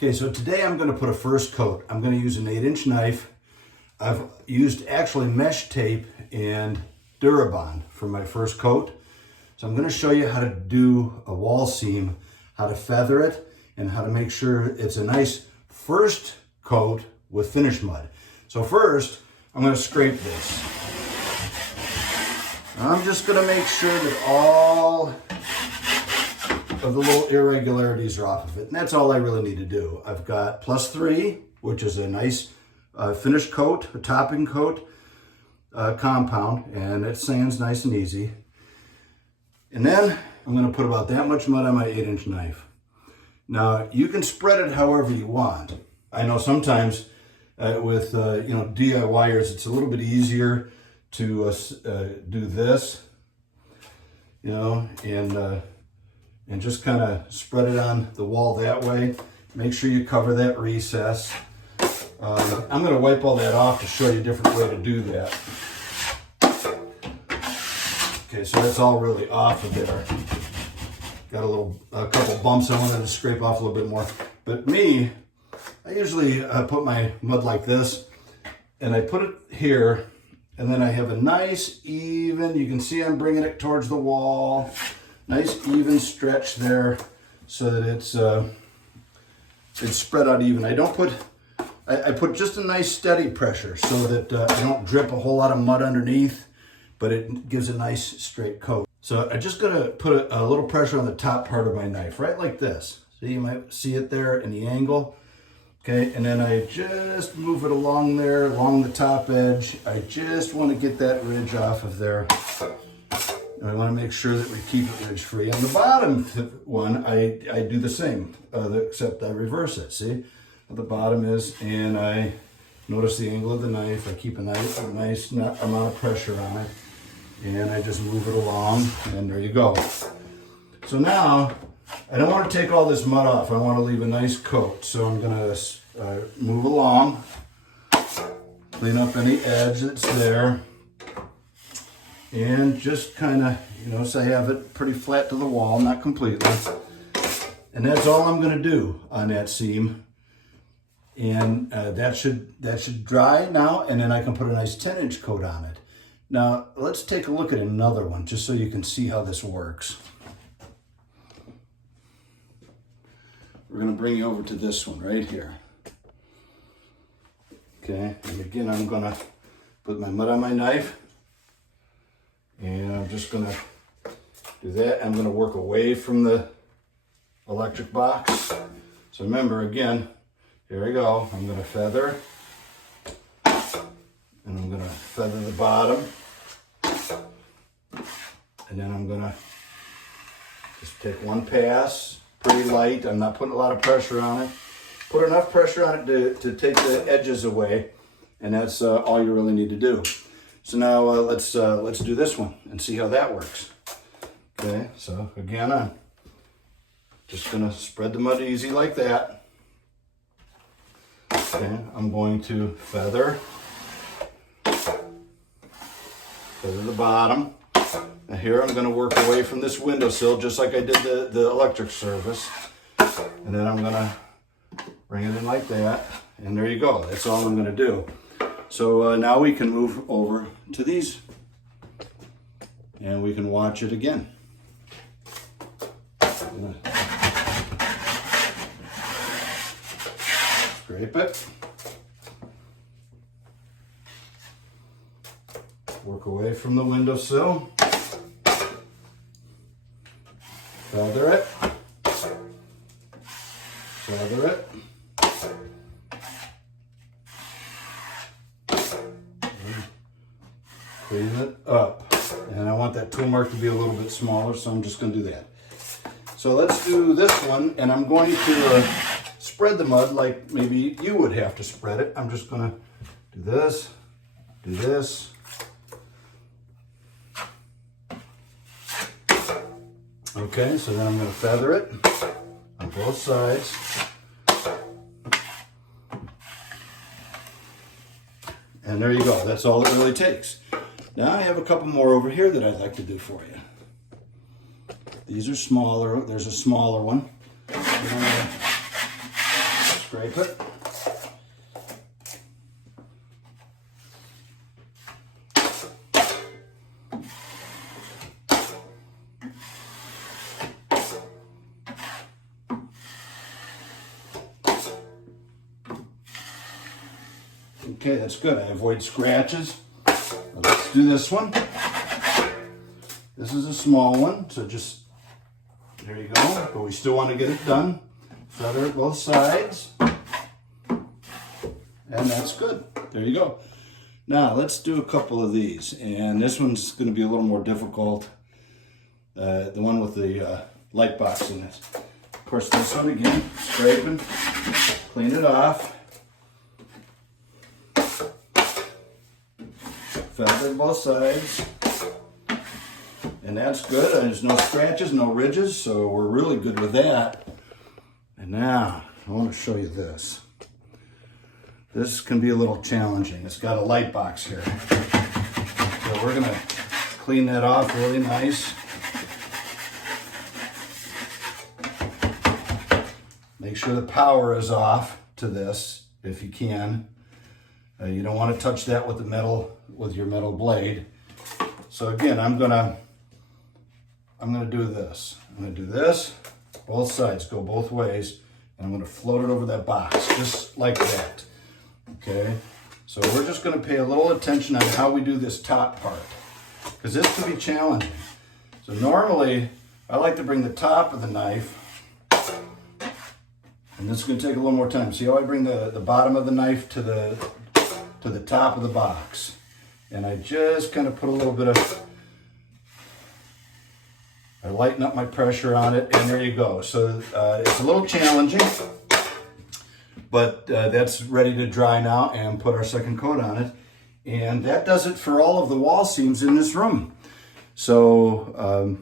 Okay, so today I'm going to put a first coat. I'm going to use an 8-inch knife. I've used actually mesh tape and DRYWALL for my first coat. So I'm going to show you how to do a wall seam, how to feather it, and how to make sure it's a nice first coat with finish mud. So first, I'm going to scrape this. I'm just going to make sure that all of the little irregularities are off of it. And that's all I really need to do. I've got +3, which is a nice finish coat, a topping coat compound, and it sands nice and easy. And then I'm going to put about that much mud on my 8-inch knife. Now you can spread it however you want. I know sometimes with DIYers, it's a little bit easier to do this, and just kind of spread it on the wall that way. Make sure you cover that recess. I'm going to wipe all that off to show you a different way to do that. Okay, so that's all really off of there. Got a couple bumps I wanted to scrape off a little bit more. But me, I usually put my mud like this, and I put it here, and then I have a nice even, you can see I'm bringing it towards the wall, nice even stretch there so that it's spread out even. I put just a nice steady pressure so that I don't drip a whole lot of mud underneath, but it gives a nice straight coat. So I'm just gonna put a little pressure on the top part of my knife, right like this. See, you might see it there in the angle. Okay, and then I just move it along there, along the top edge. I just want to get that ridge off of there. And I want to make sure that we keep it ridge free. On the bottom one, I do the same, except I reverse it. See, what the bottom is, and I notice the angle of the knife. I keep a nice amount of pressure on it, and I just move it along, and there you go. So now, I don't want to take all this mud off. I want to leave a nice coat. So I'm going to move along, clean up any edge that's there, and just kind of, so I have it pretty flat to the wall, not completely. And that's all I'm going to do on that seam. And that should dry now, and then I can put a nice 10-inch coat on it. Now, let's take a look at another one, just so you can see how this works. We're going to bring you over to this one right here. Okay, and again, I'm going to put my mud on my knife, and I'm just going to do that. I'm going to work away from the electric box. So remember, again, here we go. I'm going to feather, and I'm going to feather the bottom, and then I'm going to just take one pass. Pretty light. I'm not putting a lot of pressure on it. Put enough pressure on it to take the edges away, and that's all you really need to do. So now let's do this one and see how that works. Okay, so again, I'm just gonna spread the mud easy like that. Okay, I'm going to feather the bottom. Now here I'm going to work away from this windowsill just like I did the electric service. And then I'm going to bring it in like that. And there you go. That's all I'm going to do. So now we can move over to these. And we can watch it again. Scrape it. Work away from the windowsill. Feather it. Feather it. Clean it up. And I want that tool mark to be a little bit smaller, so I'm just going to do that. So let's do this one, and I'm going to spread the mud like maybe you would have to spread it. I'm just going to do this, do this. Okay, so then I'm going to feather it on both sides. And there you go. That's all it really takes. Now I have a couple more over here that I'd like to do for you. These are smaller. There's a smaller one. scrape it. Okay, that's good. I avoid scratches. Let's do this one. This is a small one, so just, there you go. But we still want to get it done. Feather it both sides. And that's good. There you go. Now, let's do a couple of these. And this one's going to be a little more difficult. The one with the light box in it. Of course, this one again, scraping, clean it off. Feather both sides. And that's good. There's no scratches, no ridges, so we're really good with that. And now, I want to show you this. This can be a little challenging. It's got a light box here. So we're going to clean that off really nice. Make sure the power is off to this if you can. You don't want to touch that with the metal, with your metal blade. So again, I'm gonna do this. I'm gonna do this, both sides, go both ways, and I'm gonna float it over that box, just like that. Okay, so we're just gonna pay a little attention on how we do this top part, because this can be challenging. So normally, I like to bring the top of the knife, and this is gonna take a little more time. See how I bring the bottom of the knife to the top of the box. And I just kind of put a little bit of, I lighten up my pressure on it, and there you go. So it's a little challenging, but that's ready to dry now and put our second coat on it. And that does it for all of the wall seams in this room. So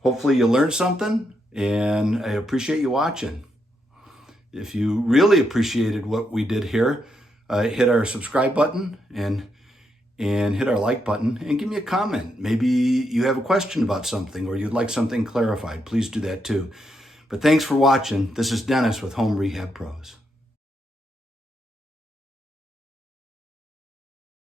hopefully you learned something, and I appreciate you watching. If you really appreciated what we did here, hit our subscribe button and hit our like button and give me a comment. Maybe you have a question about something or you'd like something clarified. Please do that too. But thanks for watching. This is Dennis with Home Rehab Pros.